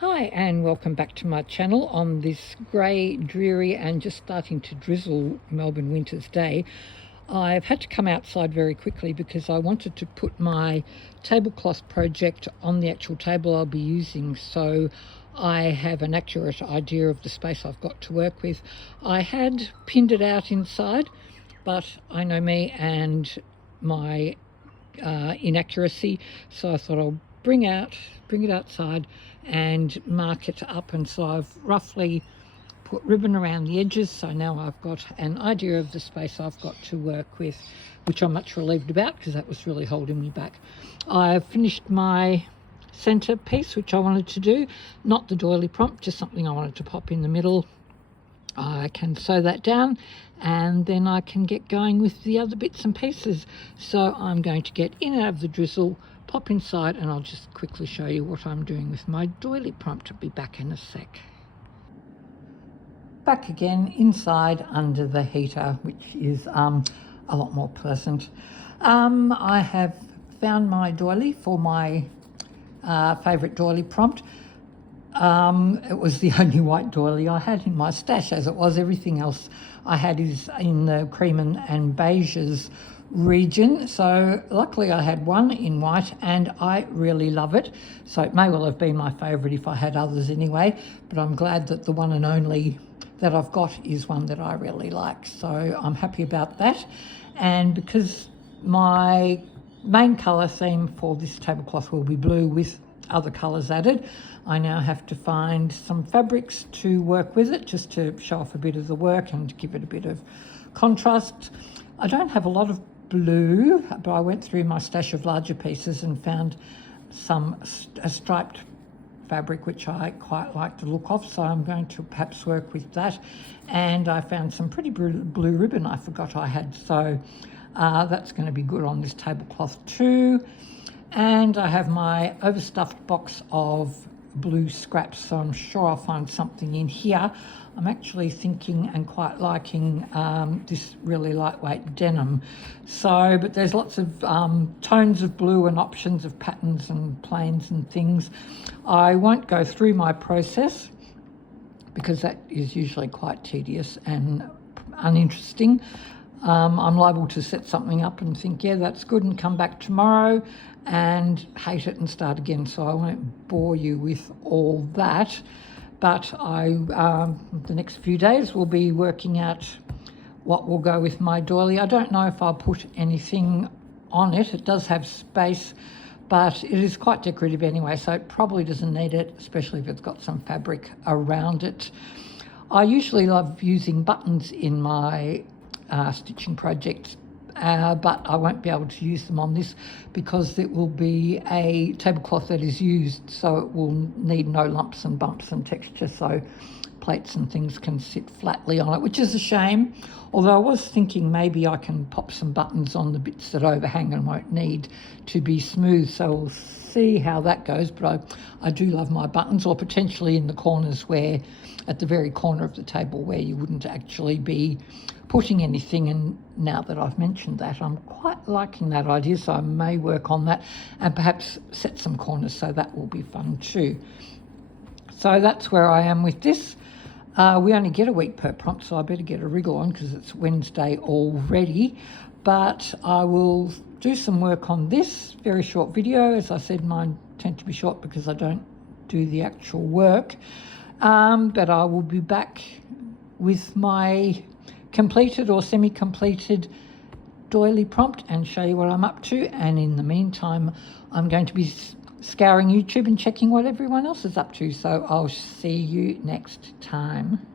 Hi and welcome back to my channel on this grey, dreary and just starting to drizzle Melbourne winter's day. I've had to come outside very quickly because I wanted to put my tablecloth project on the actual table I'll be using, so I have an accurate idea of the space I've got to work with. I had pinned it out inside, but I know me and my inaccuracy, so I thought I'll bring it outside and mark it up. And so I've roughly put ribbon around the edges, so now I've got an idea of the space I've got to work with, which I'm much relieved about because that was really holding me back. I've finished my centre piece, which I wanted to do, not the doily prompt, just something I wanted to pop in the middle. I can sew that down and then I can get going with the other bits and pieces. So I'm going to get in and out of the drizzle, pop inside, and I'll just quickly show you what I'm doing with my doily prompt. I'll be back in a sec. Back again inside under the heater, which is a lot more pleasant. I have found my doily for my favourite doily prompt. It was the only white doily I had in my stash, as it was. Everything else I had is in the cream and beiges region. So luckily I had one in white and I really love it. So it may well have been my favourite if I had others anyway, but I'm glad that the one and only that I've got is one that I really like. So I'm happy about that. And because my main colour theme for this tablecloth will be blue with other colours added, I now have to find some fabrics to work with it, just to show off a bit of the work and give it a bit of contrast. I don't have a lot of blue, but I went through my stash of larger pieces and found a striped fabric which I quite like the look of, so I'm going to perhaps work with that. And I found some pretty blue ribbon I forgot I had, so that's going to be good on this tablecloth too. And I have my overstuffed box of blue scraps, so I'm sure I'll find something in here. I'm actually thinking and quite liking this really lightweight denim. So, but there's lots of tones of blue and options of patterns and plains and things. I won't go through my process because that is usually quite tedious and uninteresting. I'm liable to set something up and think, yeah, that's good, and come back tomorrow and hate it and start again. So I won't bore you with all that. But the next few days will be working out what will go with my doily. I don't know if I'll put anything on it. It does have space, but it is quite decorative anyway, so it probably doesn't need it, especially if it's got some fabric around it. I usually love using buttons in my stitching projects, but I won't be able to use them on this because it will be a tablecloth that is used, so it will need no lumps and bumps and texture, so plates and things can sit flatly on it, which is a shame. Although I was thinking maybe I can pop some buttons on the bits that overhang and won't need to be smooth, so we'll see how that goes. But I do love my buttons, or potentially in the corners, where at the very corner of the table where you wouldn't actually be putting anything. And now that I've mentioned that, I'm quite liking that idea, so I may work on that and perhaps set some corners, so that will be fun too. So that's where I am with this. We only get a week per prompt, so I better get a wriggle on because it's Wednesday already. But I will do some work on this very short video. As I said, mine tend to be short because I don't do the actual work. But I will be back with my completed or semi-completed doily prompt and show you what I'm up to. And in the meantime, I'm going to be scouring YouTube and checking what everyone else is up to. So I'll see you next time.